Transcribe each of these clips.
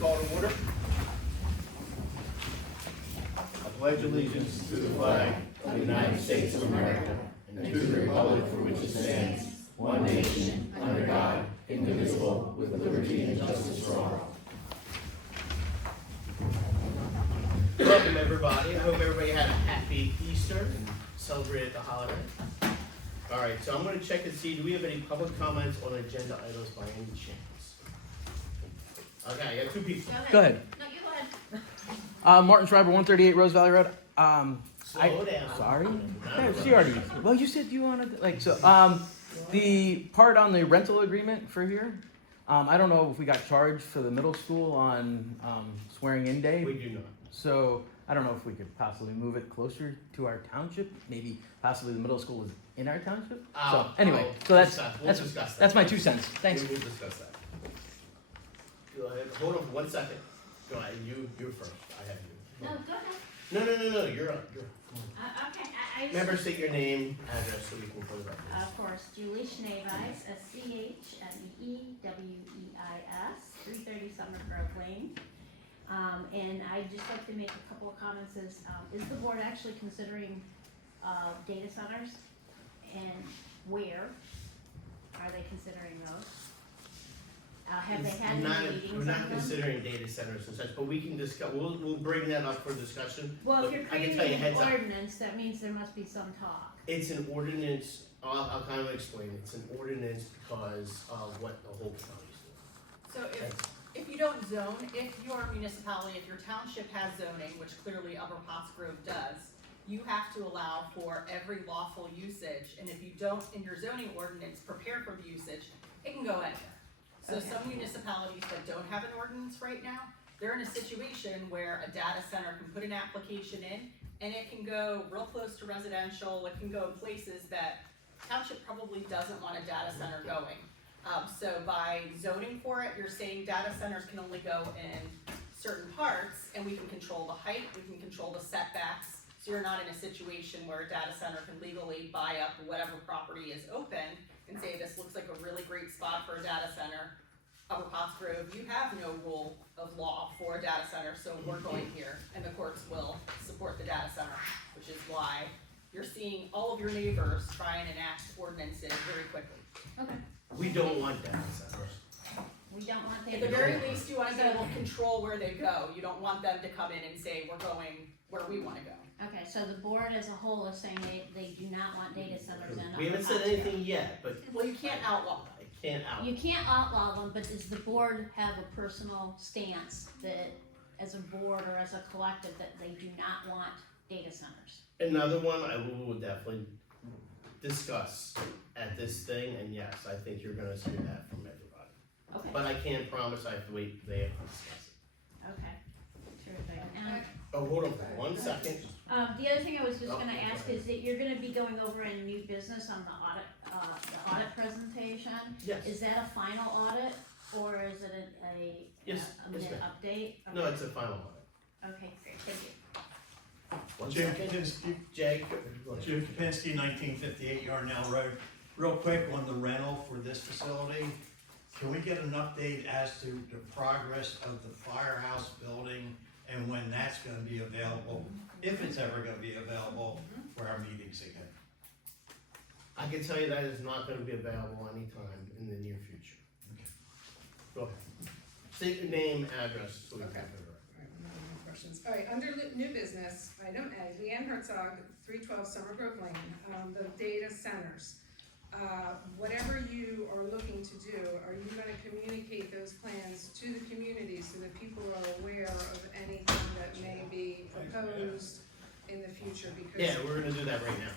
call to order. I pledge allegiance to the flag of the United States of America and to the republic for which it stands, one nation, under God, indivisible, with liberty and justice for all. Welcome everybody. I hope everybody had a happy Easter and celebrated the holiday. All right, so I'm going to check and see, do we have any public comments on agenda items by any chance? Okay, I got two people. Go ahead. No, you go ahead. Martin Schreiber, 138 Rose Valley Road. Slow down. Sorry. Yeah, she already. Well, you said you wanted like so. The part on the rental agreement for here. I don't know if we got charged for the middle school on swearing in day. We do not. So I don't know if we could possibly move it closer to our township. Maybe possibly the middle school is in our township. So anyway, so We'll discuss that. that's my 2 cents. Thanks. We'll discuss that. Go ahead. Hold on for 1 second. Go ahead. You're first. I have you. No, go ahead. No. You're up. Okay, I Remember, state your name, address, so we can pull it up. Of course, Julie Schneeweis, Schneeweis, 330 Summer Grove Lane. And I'd just like to make a couple of comments. Is the board actually considering data centers? And where are they considering those? Have they had any meetings We're on not them? considering data centers and such, but we can discuss, we'll bring that up for discussion. Well, if But you're I can creating tell you an heads up. ordinance, that means there must be some talk. It's an ordinance, I'll kind of explain, it's an ordinance because of what the whole county's doing. So if you don't zone, if your municipality, if your township has zoning, which clearly Upper Pottsgrove does, you have to allow for every lawful usage, and if you don't, in your zoning ordinance, prepare for the usage, it can go anywhere. So Okay. some municipalities that don't have an ordinance right now, they're in a situation where a data center can put an application in, and it can go real close to residential, it can go in places that township probably doesn't want a data center going. So by zoning for it, you're saying data centers can only go in certain parts, and we can control the height, we can control the setbacks. So you're not in a situation where a data center can legally buy up whatever property is open and say, this looks like a really great spot for a data center. Upper Pottsgrove, you have no rule of law for a data center, so we're going here, and the courts will support the data center, which is why you're seeing all of your neighbors try and enact ordinances very quickly. Okay. We don't want data centers. We don't want At data the very centers. least, you wanna be able to control where they go. You don't want them to come in and say, we're going where we wanna go. Okay, so the board as a whole is saying they do not want data centers in. We haven't said anything yet, but Well, you can't outlaw them. I can't out. You can't outlaw them, but does the board have a personal stance that, as a board or as a collective, that they do not want data centers? Another one we will definitely discuss at this thing, and yes, I think you're gonna see that from everybody. Okay, But I can't promise, I have to wait, they have to discuss it. okay, terrific. Oh, hold on for 1 second. The other thing I was just gonna ask is that you're gonna be going over in new business on the audit presentation. Yes. Is that a final audit, or is it a Yes, yes, mid ma'am. update? No, Okay. it's a final one. Okay, great, thank you. 1 Jim second. Kapinski, Jay, go ahead. Jim Kapinski, 1958 Yarnell Road. Real quick on the rental for this facility, can we get an update as to the progress of the firehouse building and when that's gonna be available, if it's ever gonna be available for our meetings again? I can tell you that is not gonna be available anytime in the near future. Okay. Go ahead. State your name, address, so we can. Okay. Alright, I'm not having any questions. Alright, under new business, item A, Leanne Herzog, 312 Summer Grove Lane, the data centers. Whatever you are looking to do, are you gonna communicate those plans to the community so that people are aware of anything that may be proposed in the future? Because Yeah, we're gonna do that right now.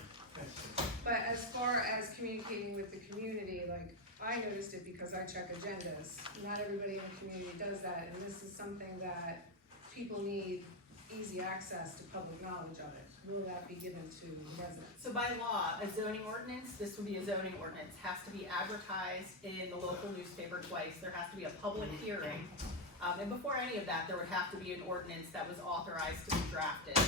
but as far as communicating with the community, like, I noticed it because I check agendas. Not everybody in the community does that, and this is something that people need easy access to public knowledge of it. Will that be given to residents? So by law, a zoning ordinance, this would be a zoning ordinance, has to be advertised in the local newspaper twice, there has to be a public hearing. And before any of that, there would have to be an ordinance that was authorized to be drafted.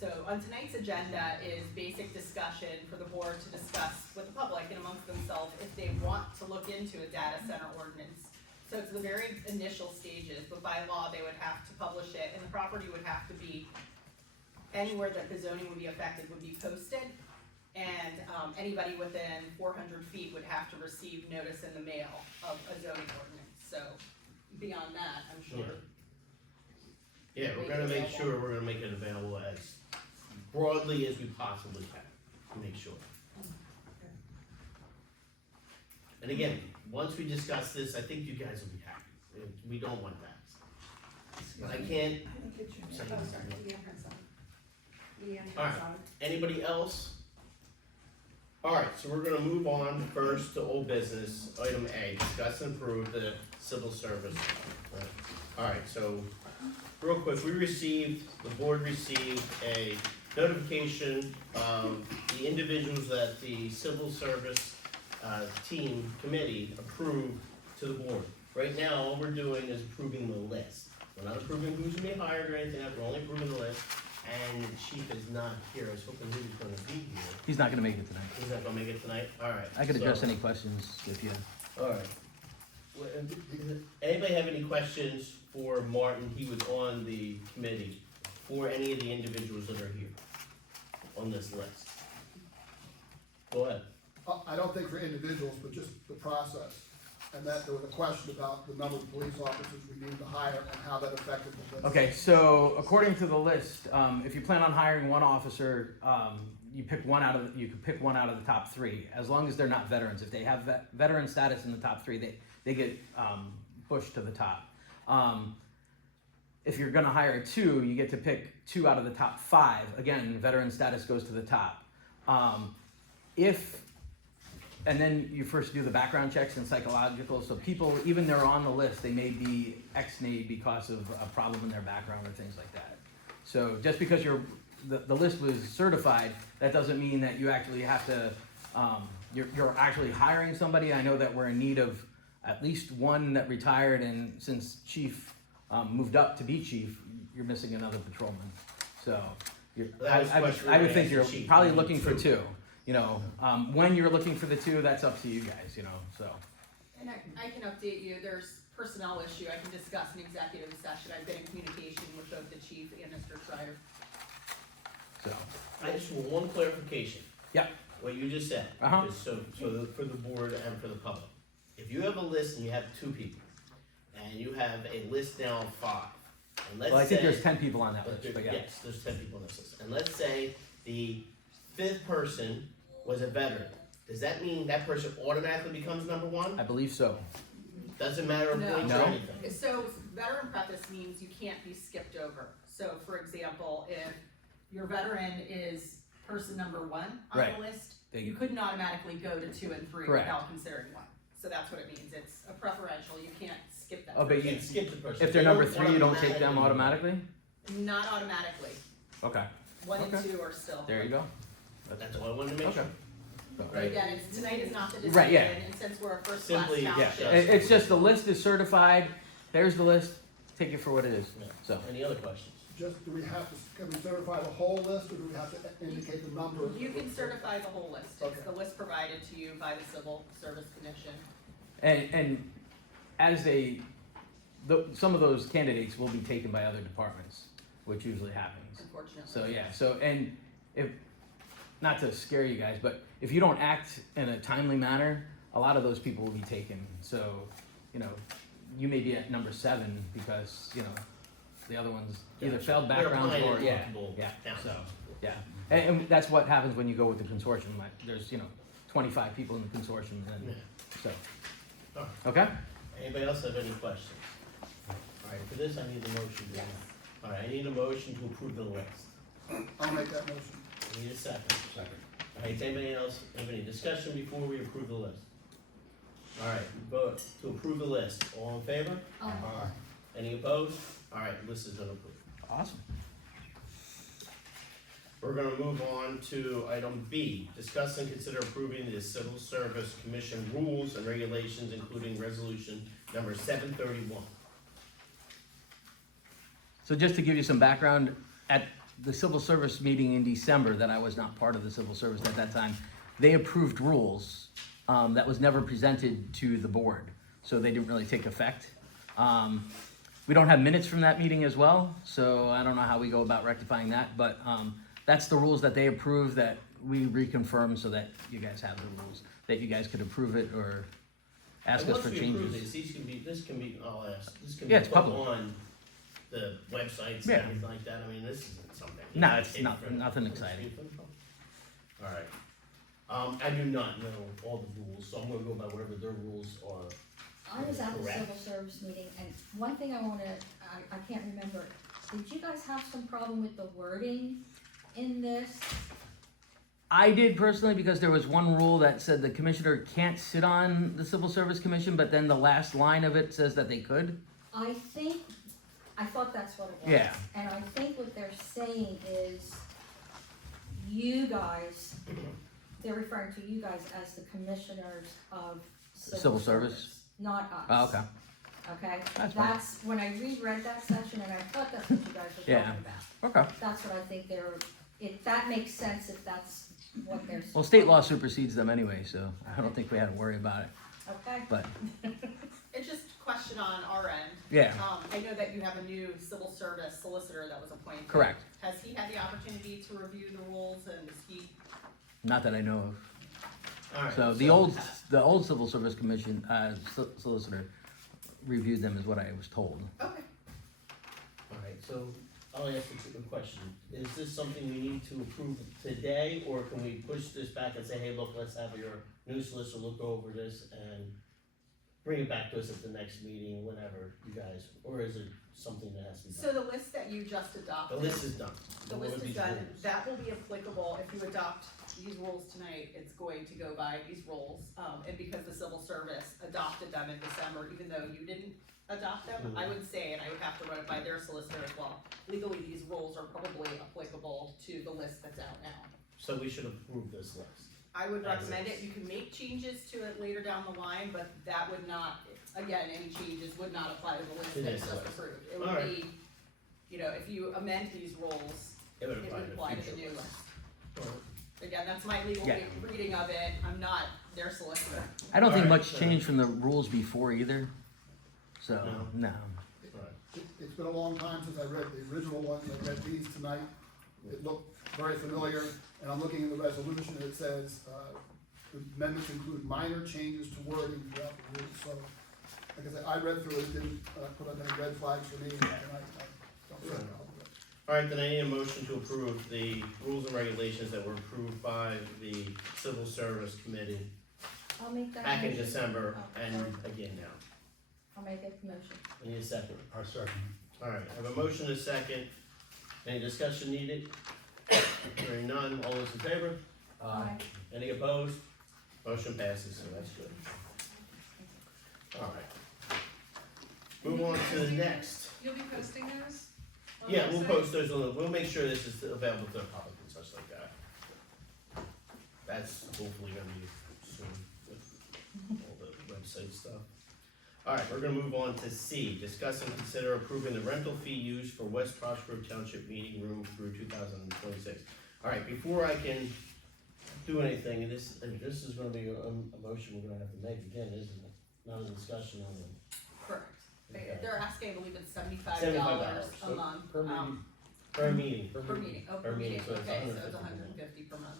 So on tonight's agenda is basic discussion for the board to discuss with the public and amongst themselves if they want to look into a data center ordinance So it's the very initial stages, but by law, they would have to publish it, and the property would have to be, anywhere that the zoning would be affected would be posted. And, anybody within 400 feet would have to receive notice in the mail of a zoning ordinance, so beyond that, I'm sure. Yeah, we're gonna make sure, we're gonna make it available as broadly as we possibly can, to make sure. And again, once we discuss this, I think you guys will be happy. We don't want that. But I can't, Oh, sorry, Leanne Herzog. Leanne All right. Herzog. anybody else? Alright, so we're gonna move on first to old business, item A, discuss and approve the civil service. Alright, so, real quick, the board received a notification of the individuals that the civil service committee approved to the board. Right now, all we're doing is approving the list. We're not approving who's gonna be hired or anything, we're only approving the list. And the chief is not here, I was hoping he was gonna be here. He's not gonna make it tonight. He's not gonna make it tonight? Alright. I could address any questions if you. Alright. Anybody have any questions for Martin? He was on the committee, for any of the individuals that are here on this list. Go ahead. I don't think for individuals, but just the process. And that there was a question about the number of police officers we need to hire and how that affected the list. Okay, so according to the list, if you plan on hiring one officer, you could pick one out of the top three, as long as they're not veterans. If they have veteran status in the top three, they get pushed to the top. If you're gonna hire two, you get to pick two out of the top five. Again, veteran status goes to the top. And then you first do the background checks and psychological, so people, even they're on the list, they may be ex-nate because of a problem in their background or things like that. So just because the list was certified, that doesn't mean that you actually have to, you're actually hiring somebody. I know that we're in need of at least one that retired, and since chief moved up to be chief, you're missing another patrolman. So I would think you're probably looking for two. You know, when you're looking for the two, that's up to you guys, you know, so. And I can update you, there's personnel issue, I can discuss in executive session, I've been in communication with both the chief and Mr. Schreier. So, I just want one clarification. Yeah. What you just said. Uh-huh. Is for the board and for the public. If you have a list and you have two people, and you have a list now of 5, and let's say. well, I think there's 10 people on that list, but yeah. Yes, there's 10 people on this list, and let's say the 5th person was a veteran. Does that mean that person automatically becomes number 1? I believe so. Doesn't matter No. points or No. anything? So veteran preface means you can't be skipped over. So for example, if your veteran is person number 1 on Right. the list, They- you couldn't automatically go to 2 and 3 Correct. without considering 1. So that's what it means, it's a preferential, you can't skip that. Oh, but You you, can't skip the person. if they're They number don't 3, you don't take them automatically? Not automatically, Okay, 1 and Okay. 2 are still. there you go. That's all I wanted to make sure. Okay. But Right. again, tonight is not the decision, Right, yeah. and since we're a first class Simply, yeah. township. It's just the list is certified, there's the list, take it for what it is, Yeah. so. Any other questions? Just, do we have to, can we certify the whole list, or do we have to indicate the number? You can certify the whole list, it's Okay. the list provided to you by the Civil Service Commission. And as some of those candidates will be taken by other departments, which usually happens. Unfortunately. So, yeah, so, and if, not to scare you guys, but if you don't act in a timely manner, a lot of those people will be taken. So, you know, you may be at number 7 because, you know, the other ones either Gotcha. failed They're backgrounds applying or, in yeah, multiple yeah, towns. so, yeah. And that's what happens when you go with the consortium, like, there's, you know, 25 people in the consortium, Yeah. and so, Alright. okay? Anybody else have any questions? Alright, for this, I need a motion. Yes. Alright, I need a motion to approve the list. I'll make that motion. I need a second. Alright, does anybody else have any discussion before we approve the list? Alright, vote to approve the list. All in favor? Oh, Any opposed? Alright, list is been approved. Awesome. We're gonna move on to item B, discuss and consider approving the Civil Service Commission rules and regulations, including resolution number 731. So just to give you some background, at the civil service meeting in December, that I was not part of the civil service at that time, they approved rules that was never presented to the board. so they didn't really take effect. We don't have minutes from that meeting as well, so I don't know how we go about rectifying that, but, that's the rules that they approved that we reconfirmed so that you guys have the rules, that you guys could approve it or ask And us for once we approve changes. these, this can be, I'll ask, this can Yeah, be it's put public. on the websites and Yeah. everything like that, I mean, this isn't something. No, it's taken not- from- nothing exciting. Alright, I do not know all the rules, so I'm gonna go by whatever their rules are. I was at the Correct. civil service meeting, and one thing I can't remember, did you guys have some problem with the wording in this? I did personally because there was one rule that said the commissioner can't sit on the Civil Service Commission, but then the last line of it says that they could. I thought that's what it was. Yeah. And I think what they're saying is, you guys, they're referring to you guys as the commissioners of Civil service. not us. Oh, okay. Okay? That's fine. That's, when I reread that section, and I thought that's what you guys were Yeah. talking about. Okay. That's what I think that makes sense if that's what they're. Well, state law supersedes them anyway, so I don't think we had to worry about it. Okay. But It's just a question on our end. yeah, I know that you have a new civil service solicitor that was appointed. correct. Has he had the opportunity to review the rules and is he? Not that I know of. Alright, So the old Civil Service Commission solicitor reviewed them, is what I was told. Okay. Alright, so I'll ask a question, is this something we need to approve today, or can we push this back and say, hey, look, let's have your new solicitor look over this and bring it back to us at the next meeting, whenever you guys, or is it something that has to be So done? the list that you just The adopted. list is done. The What list are is these done, rules? that will be applicable if you adopt these rules tonight, it's going to go by these rules. And because the civil service adopted them in December, even though you didn't adopt them, I would say, and I would have to run it by their solicitor as well, legally, these rules are probably applicable to the list that's out now. So we should approve this list. I would As recommend is. it, you can make changes to it later down the line, but that would not, again, any changes would not apply to the list To that's this just list. approved. It would Alright. be, you know, if you amend these rules, It would it apply would to apply to future the new lists. list. Alright. Again, that's my legal Yeah. reading of it, I'm not their solicitor. I don't think Alright, much so- changed from the rules before either. So No. no. Alright. It's been a long time since I read the original one, I read these tonight, it looked very familiar, and I'm looking at the resolution, and it says, the amendments include minor changes to wording throughout the rules, so, like I said, I read through it, it didn't, put up any red flags for me, and I don't see a problem with it. Alright, then I need a motion to approve the rules and regulations that were approved by the Civil Service Committee I'll make that back in motion. December Oh, and sorry. again now. I'll make that motion. I need a second. Our second. Alright, I have a motion and a second. Any discussion needed? Hearing none, all those in favor? Aye. Any opposed? Motion passes, so that's good. Alright. Move on to the next. You'll be posting those? on the Yeah, we'll website? post those on the, we'll make sure this is available to the public and such like that. That's hopefully gonna be soon with all the website stuff. Alright, we're gonna move on to C, discuss and consider approving the rental fee used for West Prospero Township Meeting Room through 2026. Alright, before I can do anything, this is gonna be a motion we're gonna have to make again, isn't it? Not a discussion on it. Correct. Okay. They're asking, I believe it's $75 $75 a so month. per meeting. Per meeting. Per meeting, oh, Per per meeting, meeting, so it's okay, so it's $150 $150 per month.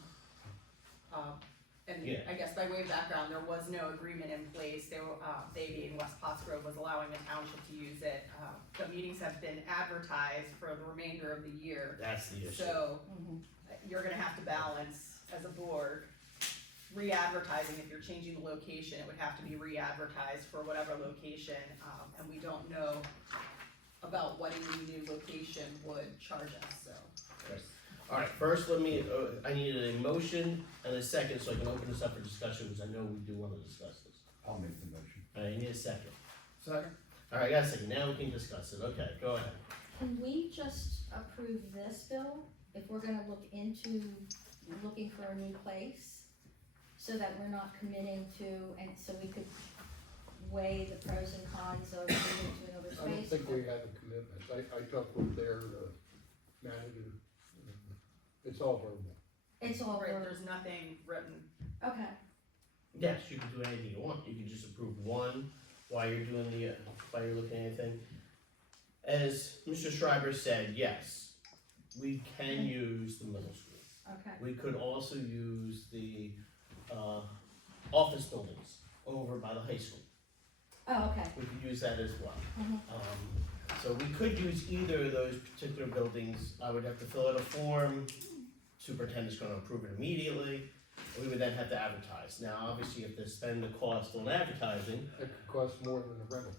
And Yeah. I guess by way of background, there was no agreement in place, they being West Pottsgrove was allowing the township to use it. The meetings have been advertised for the remainder of the year, That's the issue. so you're gonna have to balance as a board, re-advertising, if you're changing the location, it would have to be re-advertised for whatever location, and we don't know about what any new location would charge us, so. Alright, first let me, I need a motion and a second so I can open this up for discussion, because I know we do wanna discuss this. I'll make the motion. I need a second. Second? Alright, I got a second, now we can discuss it, okay, go ahead. Can we just approve this bill if we're gonna look into looking for a new place? So that we're not committing to, and so we could weigh the pros and cons of moving to another I don't space? think we have a commitment, I talked with their, manager, it's all verbal. It's all Right, over, there's nothing written. okay, Yes, you can do anything you want, you can just approve one while you're doing the, while you're looking at anything. As Mr. Schreiber said, yes, we can use the middle school. Okay, We could also use the, office buildings over by the high school. oh, okay, We could use that as well. mhm, So we could use either of those particular buildings. I would have to fill out a form, superintendent's gonna approve it immediately. We would then have to advertise. Now, obviously, you have to spend the cost on advertising. It could cost more than a rental.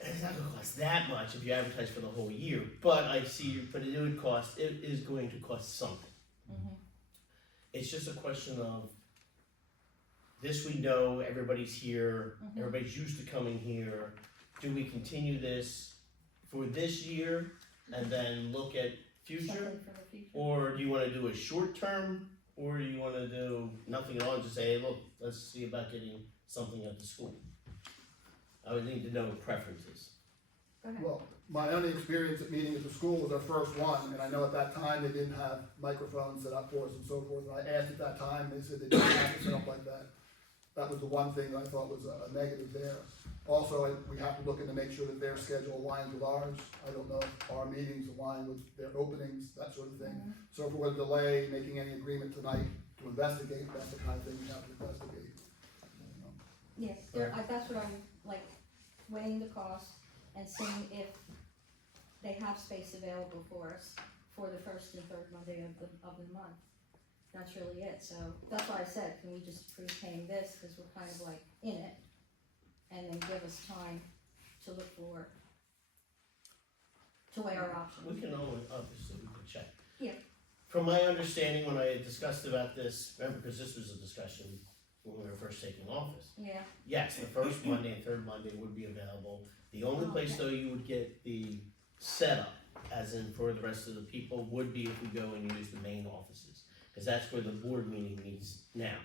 It's not gonna cost that much if you advertise for the whole year, but I see, but it would cost, it is going to cost something. mhm, It's just a question of, this we know, everybody's here, Mhm. everybody's used to coming here. Do we continue this for this year and then look at future? something for the future. Or do you wanna do a short term, or do you wanna do nothing at all, and just say, hey, look, let's see about getting something at the school? I would need to know preferences. Go ahead. Well, my only experience at meeting at the school was our first one, and I know at that time they didn't have microphones set up for us and so forth, and I asked at that time, they said they didn't have it set up like that. That was the one thing that I thought was a negative there. Also, we have to look in to make sure that their schedule aligns with ours. I don't know if our meetings align with their openings, that sort of thing. Mhm. So if we're gonna delay making any agreement tonight to investigate, that's the kind of thing we have to investigate. You know. Yes, that's what I'm, like, weighing the cost and seeing if they have space available for us for the first and third Monday of the month. That's really it, so that's why I said, can we just approve paying this, cause we're kind of like in it, and then give us time to look for, to weigh our We options. can only, obviously, we can check. Yeah. From my understanding, when I had discussed about this, remember, because this was a discussion when we were first taking office. Yeah, Yes, the first Monday and third Monday would be available. The only place though you would get the setup, as in for the rest of the people, would be if we go and use the main offices. Cause that's where the board meeting meets now.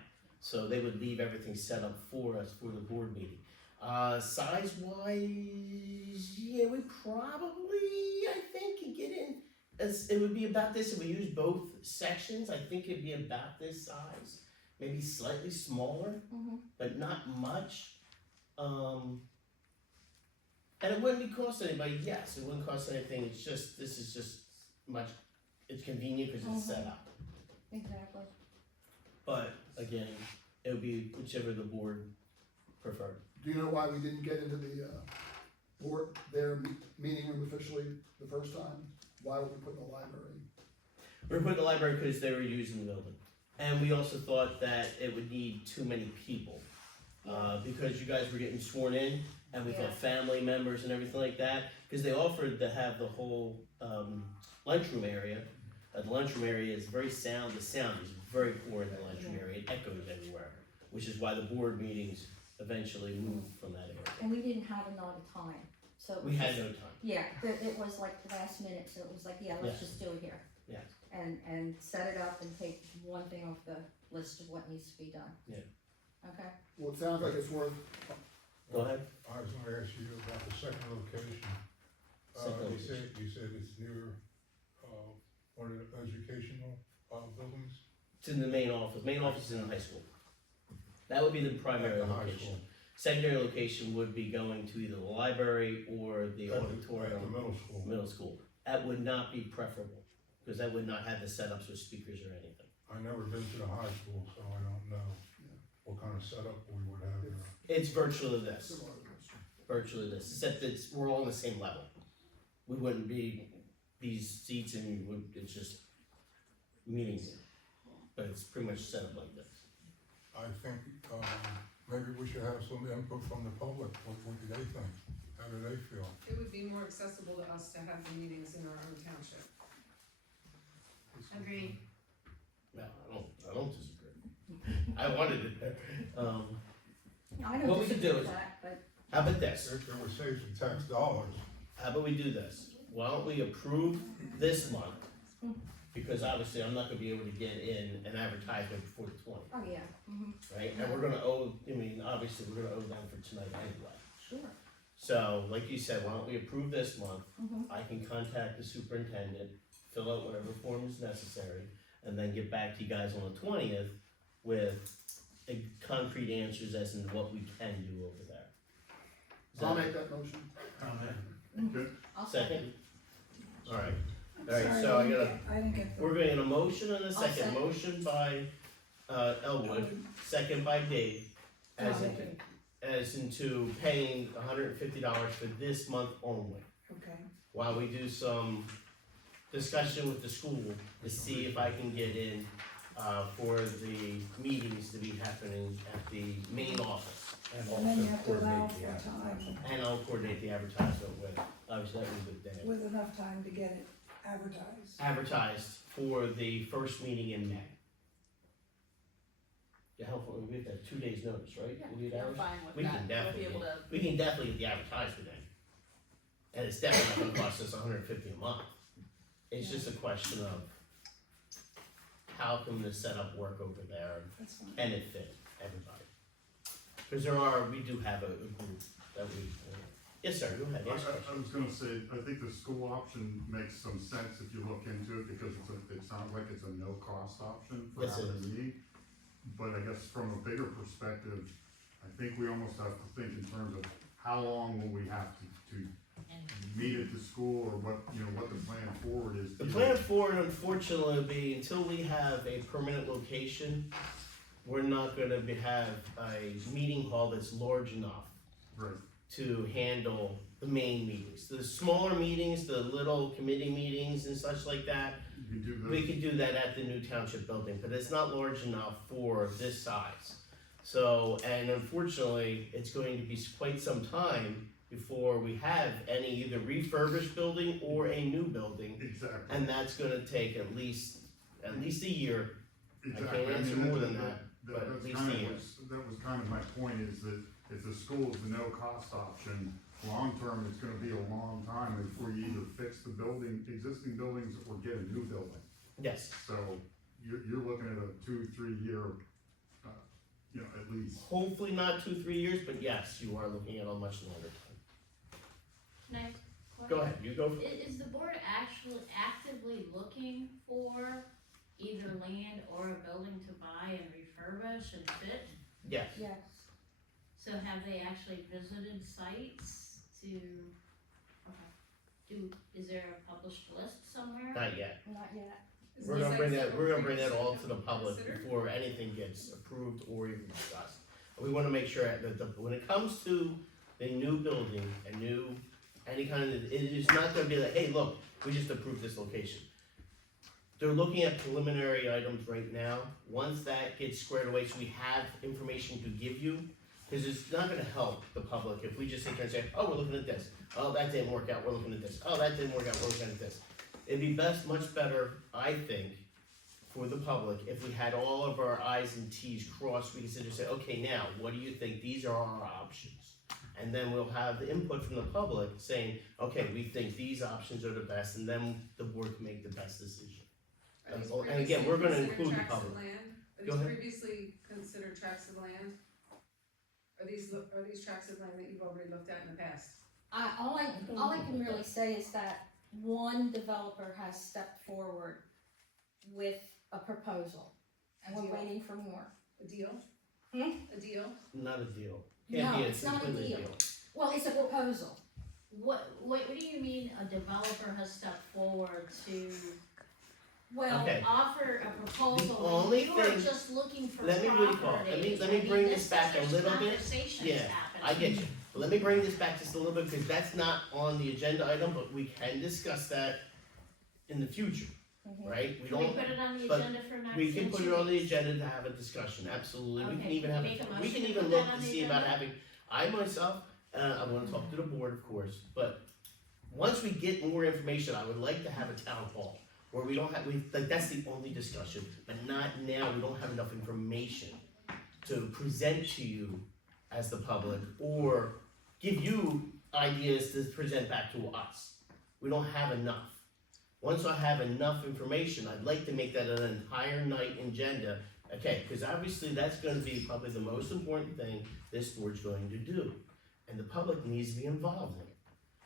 So they would leave everything set up for us for the board meeting. Size wise, yeah, we probably, I think, can get in, as, it would be about this, if we use both sections, I think it'd be about this size. Maybe slightly smaller, mhm, but not much. And it wouldn't be cost anybody, yes, it wouldn't cost anything, it's just, this is just much, it's convenient because it's set up. exactly. But again, it would be whichever the board preferred. Do you know why we didn't get into the, board, their meeting room officially the first time? Why were we put in the library? We were putting the library because they were using the building. And we also thought that it would need too many people. Because you guys were getting sworn in, and we Yeah. thought family members and everything like that, because they offered to have the whole, lunchroom area. The lunchroom area is very sound, the sound is very poor in the lunchroom Yeah. area, it echoes everywhere. Which is why the board meetings eventually moved from that area. And we didn't have a lot of time, so it was We had just- no time. Yeah, it was like last minute, so it was like, yeah, let's Yes. just do it here. Yes. And set it up and take one thing off the list of what needs to be done. Yeah. Okay, Well, it sounds like it's worth, Go ahead. I was gonna ask you about the second location. Second You location. said it's near, one of the educational, buildings? It's in the main office is in the high school. That would be the primary At the high location. school. Secondary location would be going to either the library or the At the auditorium, middle school. middle school. That would not be preferable, because that would not have the setups with speakers or anything. I never been to the high school, so I don't know what kind of setup we would have there. It's virtually this, similar to this. except we're all on the same level. We wouldn't be these seats and it's just meetings, but it's pretty much set up like this. I think, maybe we should have some input from the public. What do they think? How do they feel? It would be more accessible to us to have the meetings in our own township. Agreed. No, I don't disagree. I wanted it there. I What don't we could disagree do with is- that, but, How about this? It would save some tax dollars. How about we do this? Why don't we approve this month? Because obviously I'm not gonna be able to get in an advertisement before the 20th, oh yeah, right? And we're gonna owe, obviously we're gonna owe them for tonight anyway. sure, So, like you said, why don't we approve this month? mhm, I can contact the superintendent, fill out whatever form is necessary, and then get back to you guys on the 20th with concrete answers as in what we can do over there. So I'll make that motion. I'll Second? Alright, so I gotta, we're gonna get a motion and a second, second. motion by, Elwood, second by Dave, as into paying $150 for this month only. Okay. While we do some discussion with the school to see if I can get in, for the meetings to be happening at the main office. And then you have to allow for time, And I'll coordinate the advertisement with, obviously that was with Dan. with enough time to get it advertised. Advertised for the first meeting in May. Yeah, hopefully, we have to have 2 days' notice, right? Yeah, Will we we're advertise? fine We with can that, we'll be definitely able to, We can definitely get the advertisement in. And it's definitely not gonna cost us $150 a month. It's just a question of how can the setup work over there That's fine. and it fit everybody? Cause we do have a group that we, yes, sir, go ahead, I ask questions. was gonna say, I think the school option makes some sense if you look into it, because it sounds like it's a no-cost option for Yes, it having a meeting. But I guess from a bigger perspective, I think we almost have to think in terms of how long will we have to meet at the school, or what, what the plan forward is. The plan forward, unfortunately, will be until we have a permanent location, we're not gonna have a meeting hall that's large enough Right, to handle the main meetings. The smaller meetings, the little committee meetings and such like that, you can do those. we could do that at the new township building, but it's not large enough for this size. So, and unfortunately, it's going to be quite some time before we have any either refurbished building or a new building, Exactly. and that's gonna take at least a year. Exactly. can't answer mean, more than that, but That's at least kind a of year. that was kind of my point, is that if the school is the no-cost option, long-term, it's gonna be a long time before you either fix the existing buildings, or get a new building. Yes, So you're looking at a 2-3 year, at least. hopefully not 2-3 years, but yes, you are looking at a much longer time. Can I? Go ahead, you go. Is the board actually actively looking for either land or a building to buy and refurbish and fit? Yes, Yes, So have they actually visited sites to, okay, is there a published list somewhere? not yet. not yet. Is We're the gonna site bring that, still we're gonna bring that all to previously the public considered? before anything gets approved or even discussed. We wanna make sure that when it comes to a new building, any kind of, it is not gonna be like, hey, look, we just approved this location. They're looking at preliminary items right now. Once that gets squared away, so we have information to give you, cause it's not gonna help the public if we just sit there and say, oh, we're looking at this. Oh, that didn't work out, we're looking at this. Oh, that didn't work out, we're looking at this. It'd be much better, I think, for the public, if we had all of our i's and t's crossed. We could sit there and say, okay, now, what do you think? These are our options. And then we'll have the input from the public saying, okay, we think these options are the best, and then the board can make the best decision. Are these And again, we're gonna previously include the considered tracts of public. land? Are Go these ahead. previously considered tracts of land? Are these tracts of land that you've already looked at in the past? All I can really say is that one developer has stepped forward with a proposal, and we're waiting for more. A deal? Hmm? A deal? Not a deal. No, Can't be it's not a completely deal. Well, it's a proposal. What do you mean a developer has stepped forward to Well, Okay. offer a proposal? The only You are thing- just looking for let me recall. properties. Let me I mean, bring this back a there's little bit. conversations Yeah, happening. I get you. But let me bring this back just a little bit, because that's not on the agenda item, but we can discuss that in the future, Mhm. right? We Can we don't, put it on the but agenda for next? we can in put 2 it on the weeks? agenda to have a discussion, absolutely. We can Okay, even can have, you make a we motion can to even put look that on to the see about agenda? having, I myself, I wanna talk to the board, of course, but once we get more information, I would like to have a town hall where we don't have, that's the only discussion, but not now, we don't have enough information to present to you as the public, or give you ideas to present back to us. We don't have enough. Once I have enough information, I'd like to make that an entire night agenda, okay, cause obviously that's gonna be probably the most important thing this board's going to do. And the public needs to be involved in it.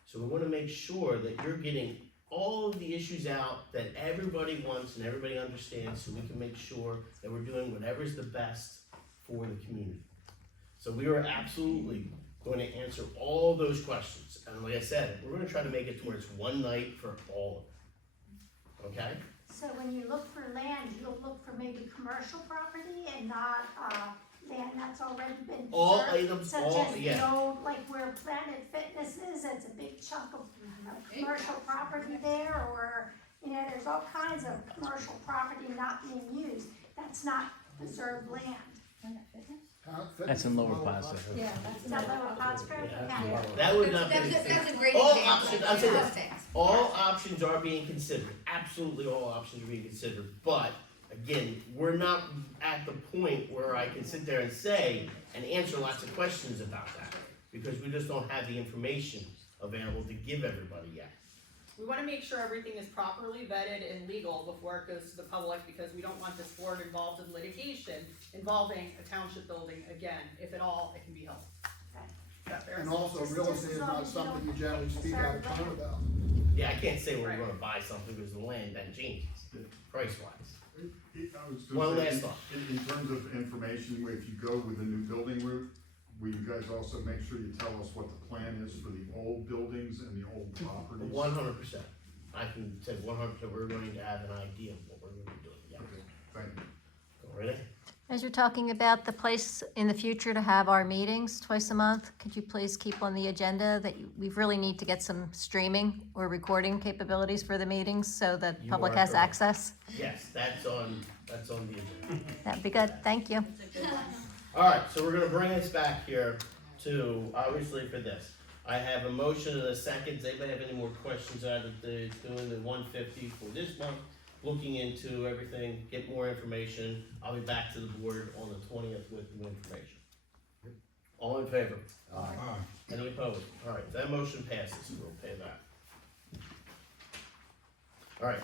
So we wanna make sure that you're getting all of the issues out that everybody wants and everybody understands, so we can make sure that we're doing whatever's the best for the community. So we are absolutely going to answer all those questions. And like I said, we're gonna try to make it towards one night for all of them. Okay? So when you look for land, you'll look for maybe commercial property and not, land that's already been All preserved, items, such all, as the yeah. old, like where Planet Fitness is, it's a big chunk of commercial property there, or, you know, there's all kinds of commercial property not being used, that's not preserved land. Planet Fitness? That's in Lower Plaza. Yeah, that's Is that another. Lower Pottsgrove? Yeah. That would not be. That's a great All example. options, I'm saying this, all options are being considered, absolutely all options are being considered, but again, we're not at the point where I can sit there and say and answer lots of questions about that, because we just don't have the information available to give everybody yet. We wanna make sure everything is properly vetted and legal before it goes to the public, because we don't want this board involved in litigation involving a township building again. If at all, it can be helped. Is that fair? And also, real estate is not something you generally speak out of turn about. Yeah, I can't say we're Right. gonna buy something because the land then changes, price wise. I was One gonna last say, thought. in terms of information, if you go with the new building route, will you guys also make sure you tell us what the plan is for the old buildings and the old properties? 100%. I can say 100%, we're going to have an idea of what we're gonna be doing, yeah. Okay, thank you. Go right ahead. As you're talking about the place in the future to have our meetings twice a month, could you please keep on the agenda that we really need to get some streaming or recording capabilities for the meetings so that the You public are has correct. access? Yes, that's on the agenda. That'd be good, thank you. Alright, so we're gonna bring us back here to, obviously for this. I have a motion and a second. Does anybody have any more questions out of the, doing the 150 for this month? Looking into everything, get more information. I'll be back to the board on the 20th with new information. All in favor? Aye. Any opposed? Alright, that motion passes, we'll pay that. Alright.